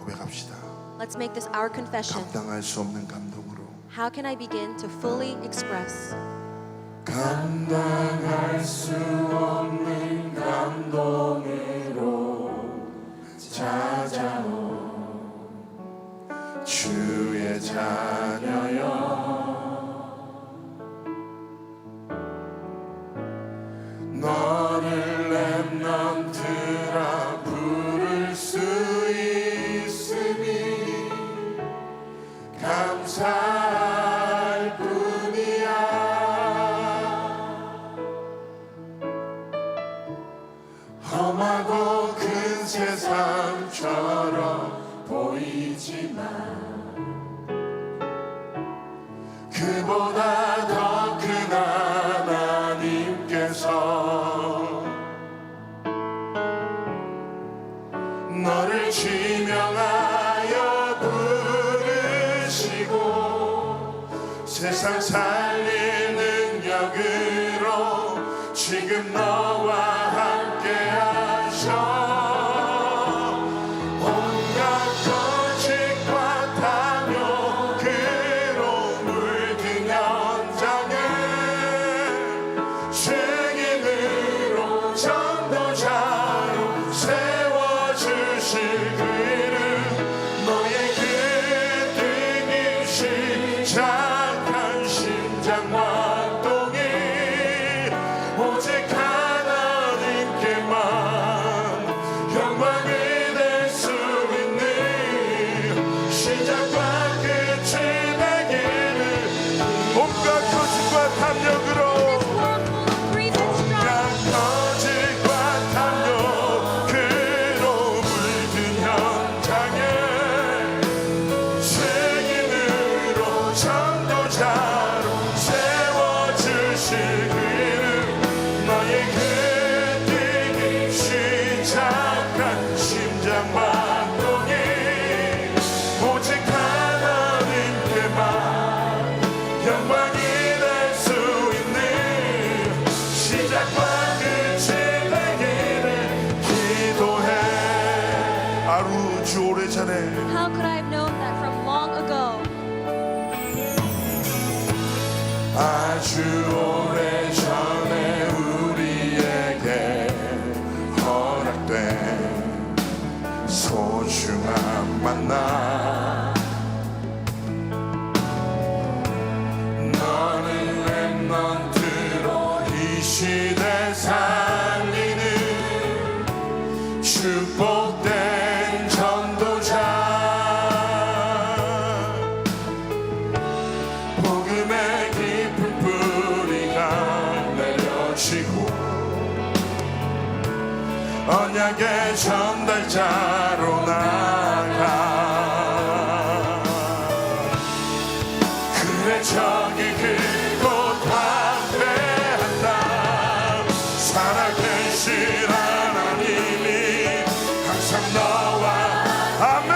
고백합시다. Let's make this our confession. 감당할 수 없는 감동으로 How can I begin to fully express? 감당할 수 없는 감동으로 찾아온 주의 자녀여, 너를 렘넌트라 부를 수 있음이 감사할 뿐이야. 험하고 큰 세상처럼 보이지만 그보다 더 큰 하나님께서 너를 지명하여 부르시고 세상 살릴 능력으로 지금 너와 함께 하셔. How could I have known that from long ago? 아주 오래 전에 우리에게 허락된 소중한 만나, 너는 렘넌트로 이 시대 살리는 축복된 전도자. 복음의 깊은 뿌리가 내려지고 언약의 전달자로 나가. 그래 저기 그곳 함께한다. 살아계신 하나님이 항상 너와 아멘.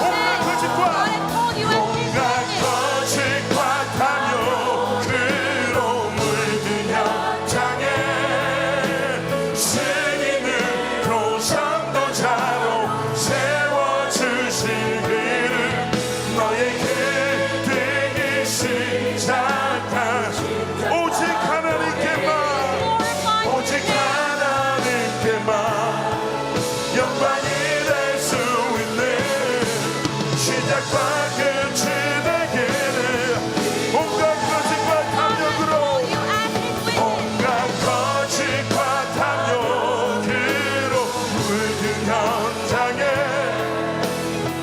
온갖 거짓과 탐욕으로 물든 현장에 증인으로 전도자로 세워주실 그를 너에게 되기 시작한 오직 하나님께만, 오직 하나님께만 영광이 될 수 있는 시작과 끝이 되기를. 온갖 거짓과 탐욕으로, 온갖 거짓과 탐욕으로 물든 현장에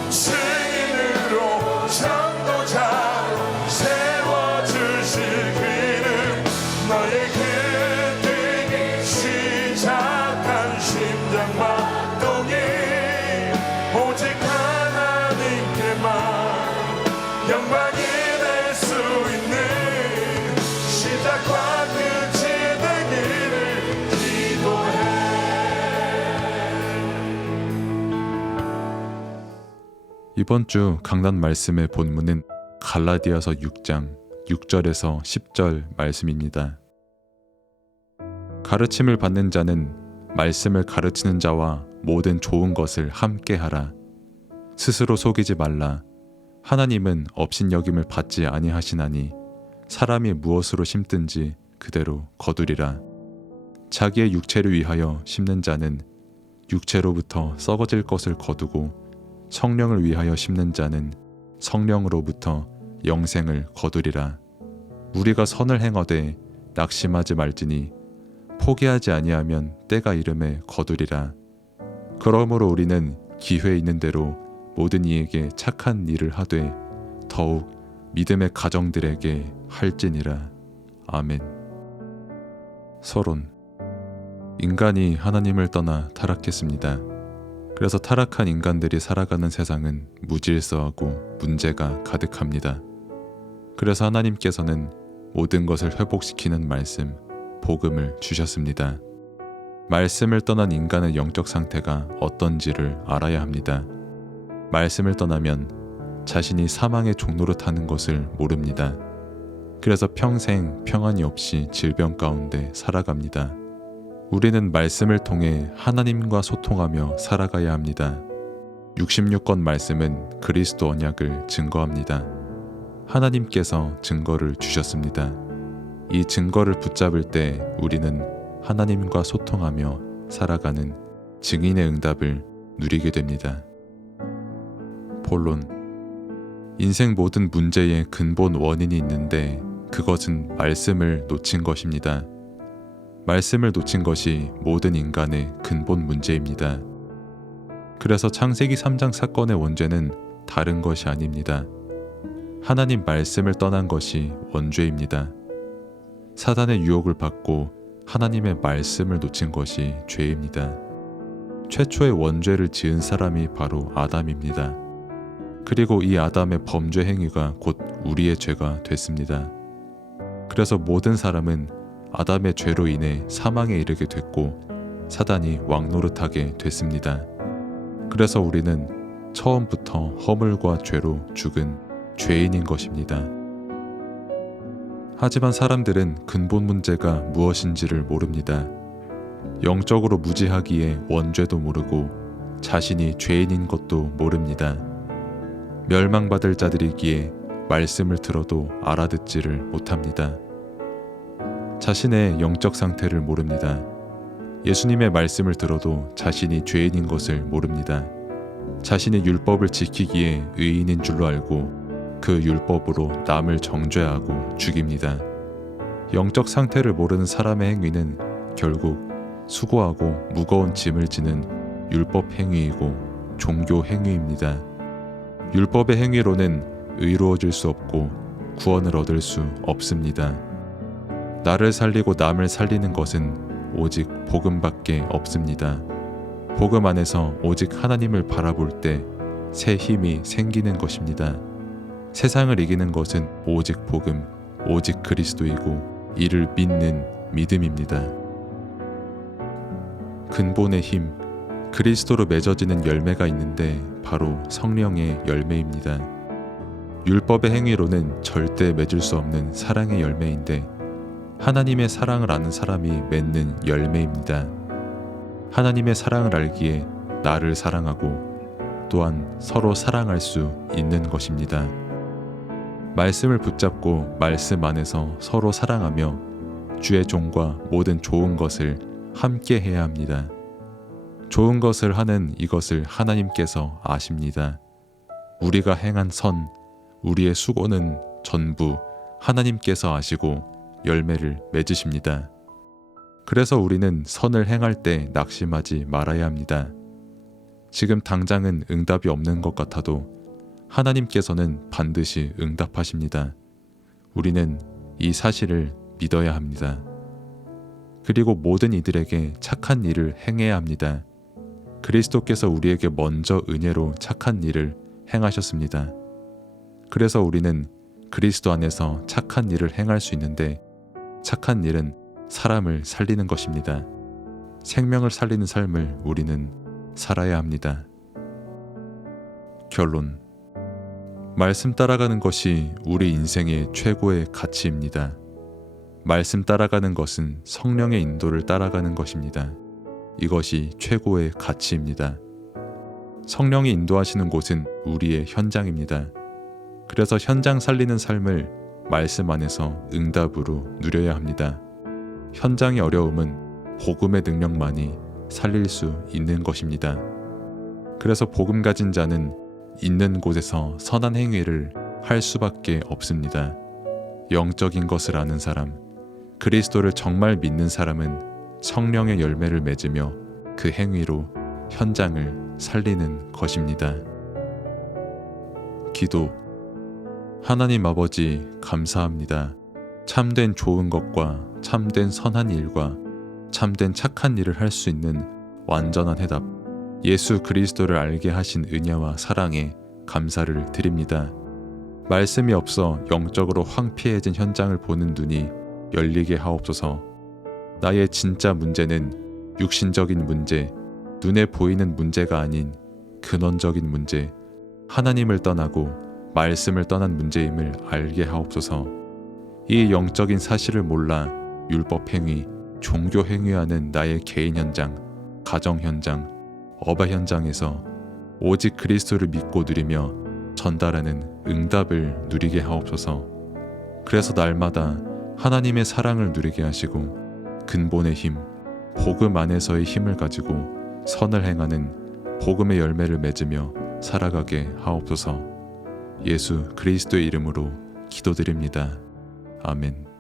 증인으로 전도자로 세워주실 그는 너의 그 되기 시작한 심장박동이 오직 하나님께만 영광이 될 수 있는 시작과 끝이 되기를 기도해. 이번 주 강단 말씀의 본문은 갈라디아서 6장 6절에서 10절 말씀입니다. 가르침을 받는 자는 말씀을 가르치는 자와 모든 좋은 것을 함께 하라. 스스로 속이지 말라. 하나님은 업신여김을 받지 아니하시나니 사람이 무엇으로 심든지 그대로 거두리라. 자기의 육체를 위하여 심는 자는 육체로부터 썩어질 것을 거두고 성령을 위하여 심는 자는 성령으로부터 영생을 거두리라. 우리가 선을 행하되 낙심하지 말지니 포기하지 아니하면 때가 이름에 거두리라. 그러므로 우리는 기회 있는 대로 모든 이에게 착한 일을 하되 더욱 믿음의 가정들에게 할지니라. 아멘. 서론. 인간이 하나님을 떠나 타락했습니다. 그래서 타락한 인간들이 살아가는 세상은 무질서하고 문제가 가득합니다. 그래서 하나님께서는 모든 것을 회복시키는 말씀, 복음을 주셨습니다. 말씀을 떠난 인간의 영적 상태가 어떤지를 알아야 합니다. 말씀을 떠나면 자신이 사망의 종로로 타는 것을 모릅니다. 그래서 평생 평안이 없이 질병 가운데 살아갑니다. 우리는 말씀을 통해 하나님과 소통하며 살아가야 합니다. 66권 말씀은 그리스도 언약을 증거합니다. 하나님께서 증거를 주셨습니다. 이 증거를 붙잡을 때 우리는 하나님과 소통하며 살아가는 증인의 응답을 누리게 됩니다. 본론. 인생 모든 문제의 근본 원인이 있는데 그것은 말씀을 놓친 것입니다. 말씀을 놓친 것이 모든 인간의 근본 문제입니다. 그래서 창세기 3장 사건의 원죄는 다른 것이 아닙니다. 하나님 말씀을 떠난 것이 원죄입니다. 사단의 유혹을 받고 하나님의 말씀을 놓친 것이 죄입니다. 최초의 원죄를 지은 사람이 바로 아담입니다. 그리고 이 아담의 범죄 행위가 곧 우리의 죄가 됐습니다. 그래서 모든 사람은 아담의 죄로 인해 사망에 이르게 됐고 사단이 왕노릇하게 됐습니다. 그래서 우리는 처음부터 허물과 죄로 죽은 죄인인 것입니다. 하지만 사람들은 근본 문제가 무엇인지를 모릅니다. 영적으로 무지하기에 원죄도 모르고 자신이 죄인인 것도 모릅니다. 멸망받을 자들이기에 말씀을 들어도 알아듣지를 못합니다. 자신의 영적 상태를 모릅니다. 예수님의 말씀을 들어도 자신이 죄인인 것을 모릅니다. 자신이 율법을 지키기에 의인인 줄로 알고 그 율법으로 남을 정죄하고 죽입니다. 영적 상태를 모르는 사람의 행위는 결국 수고하고 무거운 짐을 지는 율법 행위이고 종교 행위입니다. 율법의 행위로는 의로워질 수 없고 구원을 얻을 수 없습니다. 나를 살리고 남을 살리는 것은 오직 복음밖에 없습니다. 복음 안에서 오직 하나님을 바라볼 때 새 힘이 생기는 것입니다. 세상을 이기는 것은 오직 복음, 오직 그리스도이고 이를 믿는 믿음입니다. 근본의 힘, 그리스도로 맺어지는 열매가 있는데 바로 성령의 열매입니다. 율법의 행위로는 절대 맺을 수 없는 사랑의 열매인데 하나님의 사랑을 아는 사람이 맺는 열매입니다. 하나님의 사랑을 알기에 나를 사랑하고 또한 서로 사랑할 수 있는 것입니다. 말씀을 붙잡고 말씀 안에서 서로 사랑하며 주의 종과 모든 좋은 것을 함께 해야 합니다. 좋은 것을 하는 이것을 하나님께서 아십니다. 우리가 행한 선, 우리의 수고는 전부 하나님께서 아시고 열매를 맺으십니다. 그래서 우리는 선을 행할 때 낙심하지 말아야 합니다. 지금 당장은 응답이 없는 것 같아도 하나님께서는 반드시 응답하십니다. 우리는 이 사실을 믿어야 합니다. 그리고 모든 이들에게 착한 일을 행해야 합니다. 그리스도께서 우리에게 먼저 은혜로 착한 일을 행하셨습니다. 그래서 우리는 그리스도 안에서 착한 일을 행할 수 있는데 착한 일은 사람을 살리는 것입니다. 생명을 살리는 삶을 우리는 살아야 합니다. 결론. 말씀 따라가는 것이 우리 인생의 최고의 가치입니다. 말씀 따라가는 것은 성령의 인도를 따라가는 것입니다. 이것이 최고의 가치입니다. 성령이 인도하시는 곳은 우리의 현장입니다. 그래서 현장 살리는 삶을 말씀 안에서 응답으로 누려야 합니다. 현장의 어려움은 복음의 능력만이 살릴 수 있는 것입니다. 그래서 복음 가진 자는 있는 곳에서 선한 행위를 할 수밖에 없습니다. 영적인 것을 아는 사람, 그리스도를 정말 믿는 사람은 성령의 열매를 맺으며 그 행위로 현장을 살리는 것입니다. 기도. 하나님 아버지, 감사합니다. 참된 좋은 것과 참된 선한 일과 참된 착한 일을 할 수 있는 완전한 해답, 예수 그리스도를 알게 하신 은혜와 사랑에 감사를 드립니다. 말씀이 없어 영적으로 황폐해진 현장을 보는 눈이 열리게 하옵소서. 나의 진짜 문제는 육신적인 문제, 눈에 보이는 문제가 아닌 근원적인 문제, 하나님을 떠나고 말씀을 떠난 문제임을 알게 하옵소서. 이 영적인 사실을 몰라 율법 행위, 종교 행위하는 나의 개인 현장, 가정 현장, 업의 현장에서 오직 그리스도를 믿고 누리며 전달하는 응답을 누리게 하옵소서. 그래서 날마다 하나님의 사랑을 누리게 하시고 근본의 힘, 복음 안에서의 힘을 가지고 선을 행하는 복음의 열매를 맺으며 살아가게 하옵소서. 예수 그리스도의 이름으로 기도드립니다. 아멘.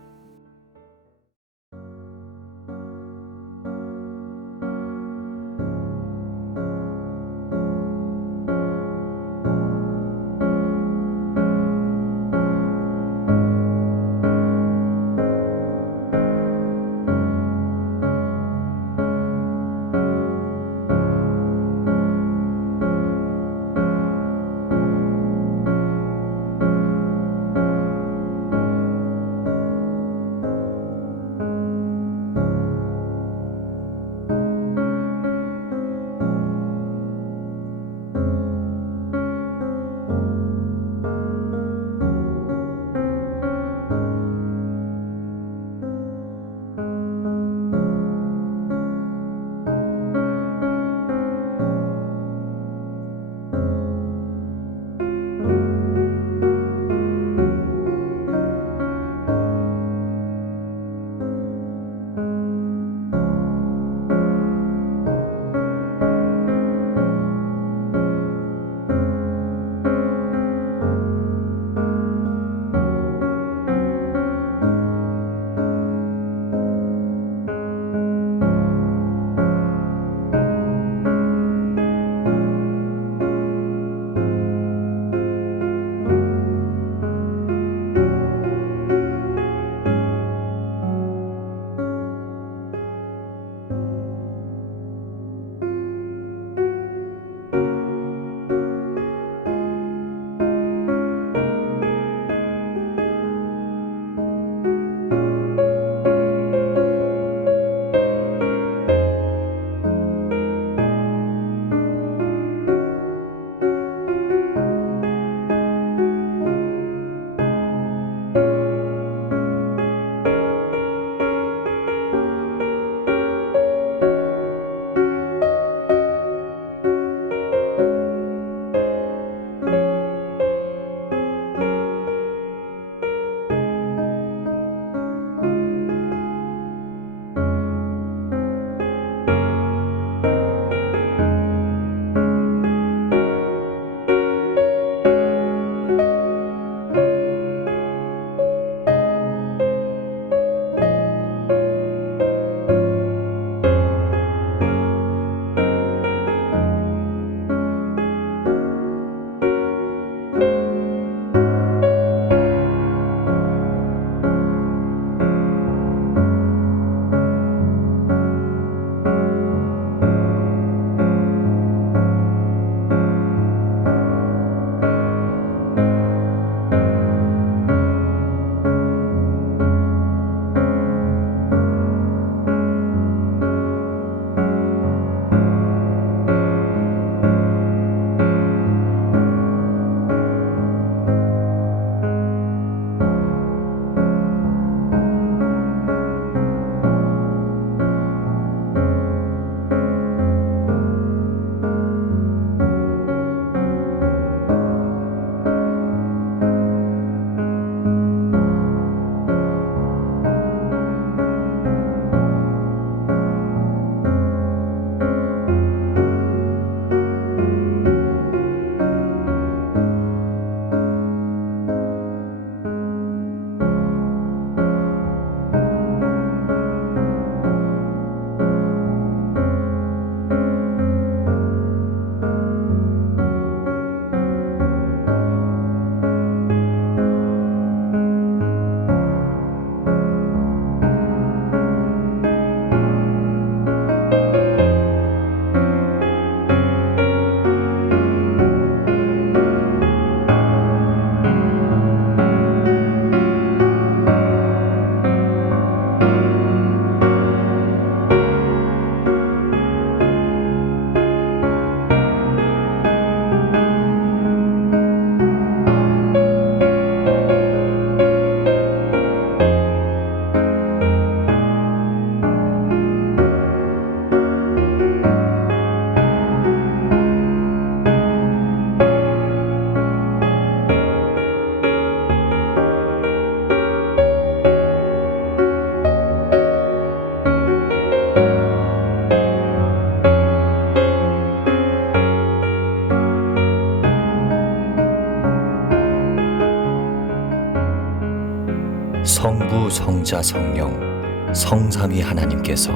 성부, 성자, 성령, 성삼위 하나님께서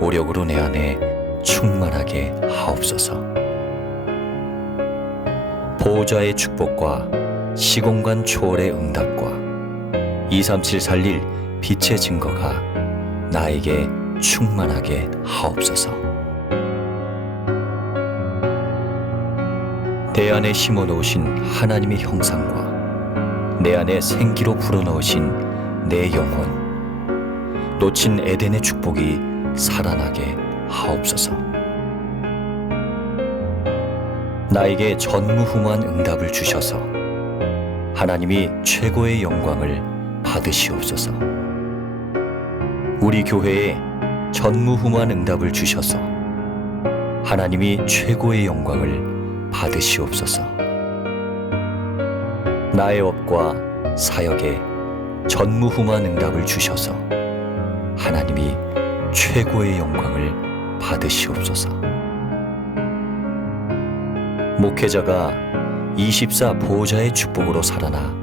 오력으로 내 안에 충만하게 하옵소서. 보호자의 축복과 시공간 초월의 응답과 237 살릴 빛의 증거가 나에게 충만하게 하옵소서. 내 안에 심어놓으신 하나님의 형상과 내 안에 생기로 불어넣으신 내 영혼, 놓친 에덴의 축복이 살아나게 하옵소서. 나에게 전무후무한 응답을 주셔서 하나님이 최고의 영광을 받으시옵소서. 우리 교회에 전무후무한 응답을 주셔서 하나님이 최고의 영광을 받으시옵소서. 나의 업과 사역에 전무후무한 응답을 주셔서 하나님이 최고의 영광을 받으시옵소서. 목회자가 24 보호자의 축복으로 살아나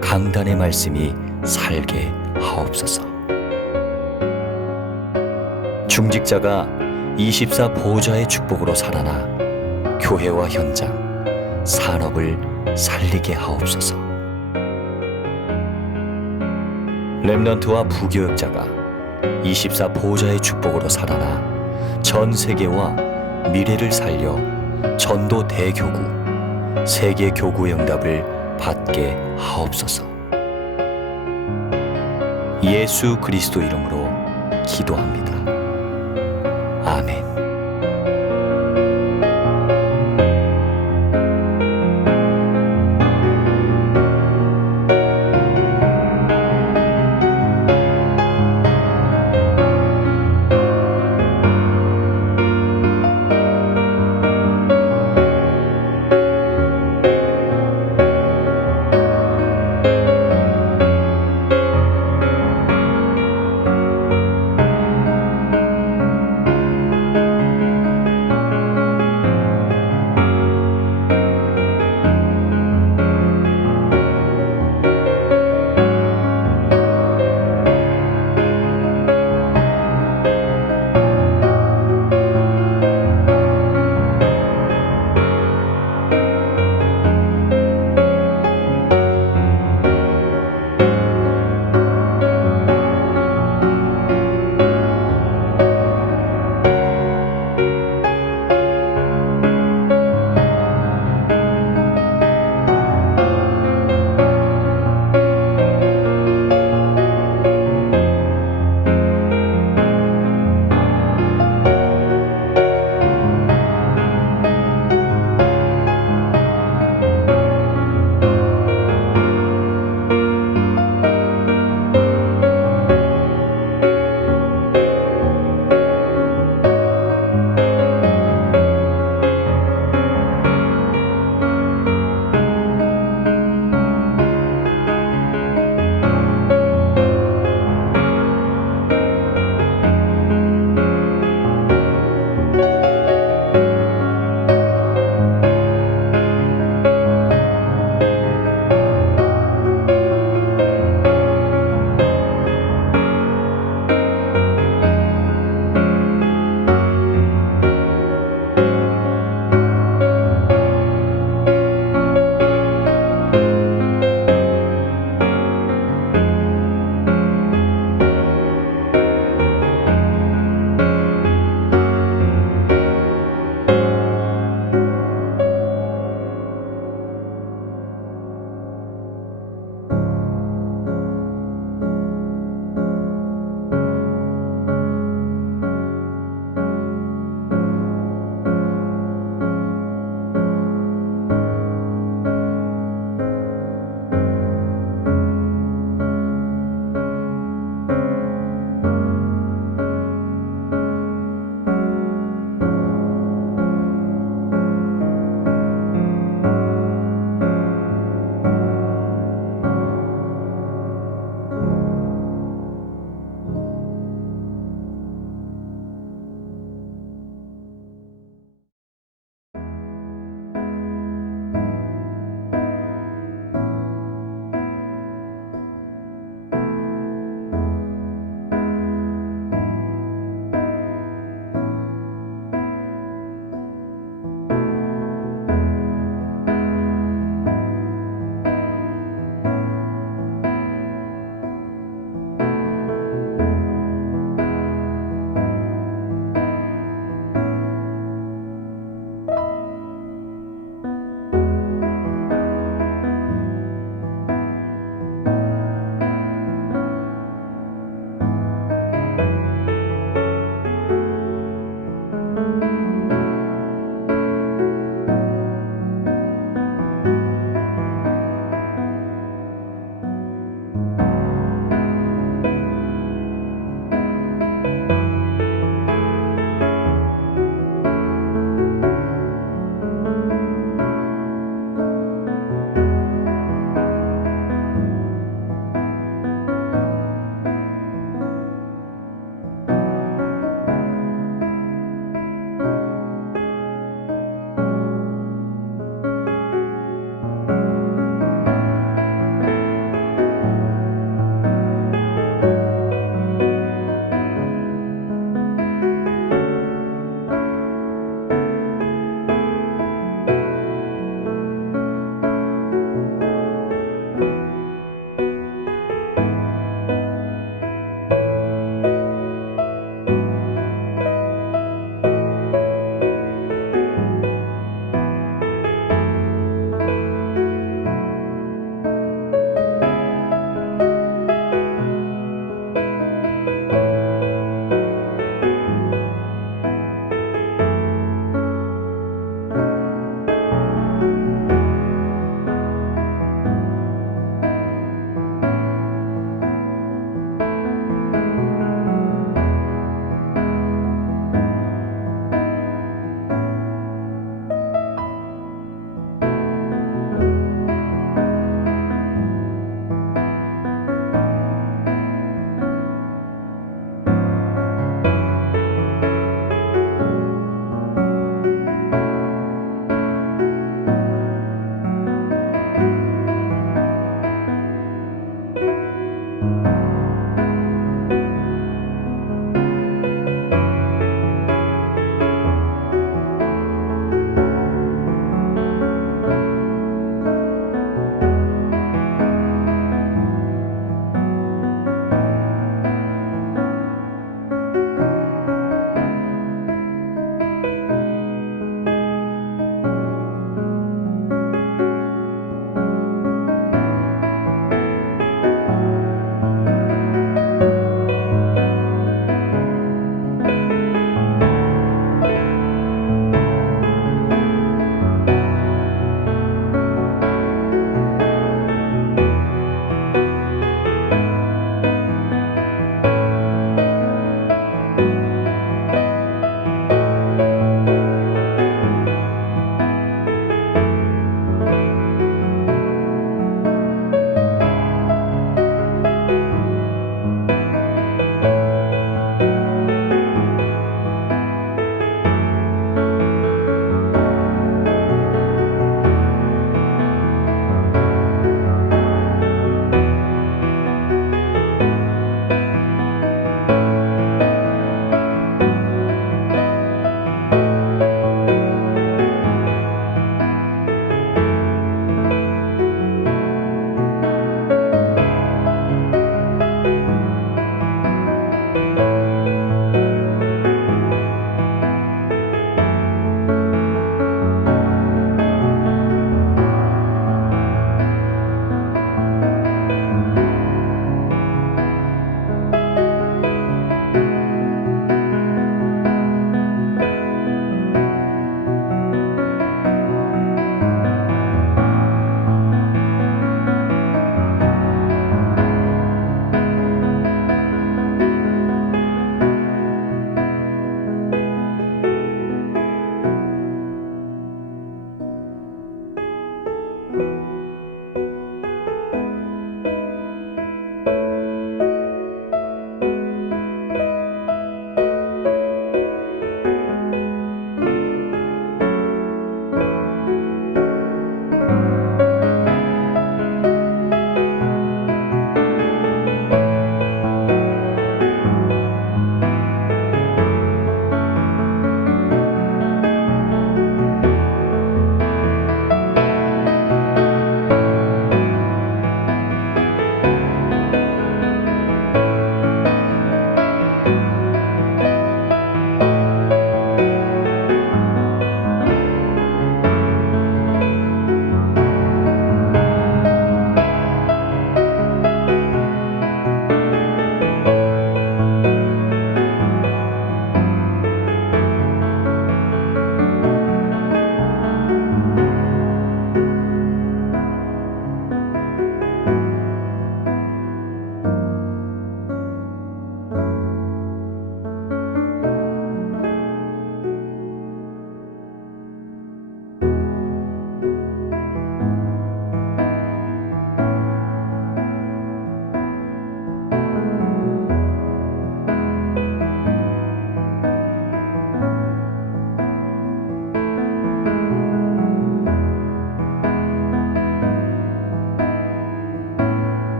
강단의 말씀이 살게 하옵소서. 중직자가 24 보호자의 축복으로 살아나 교회와 현장, 산업을 살리게 하옵소서. 렘넌트와 부교역자가 24 보호자의 축복으로 살아나 전 세계와 미래를 살려 전도 대교구, 세계 교구의 응답을 받게 하옵소서. 예수 그리스도 이름으로 기도합니다. 아멘.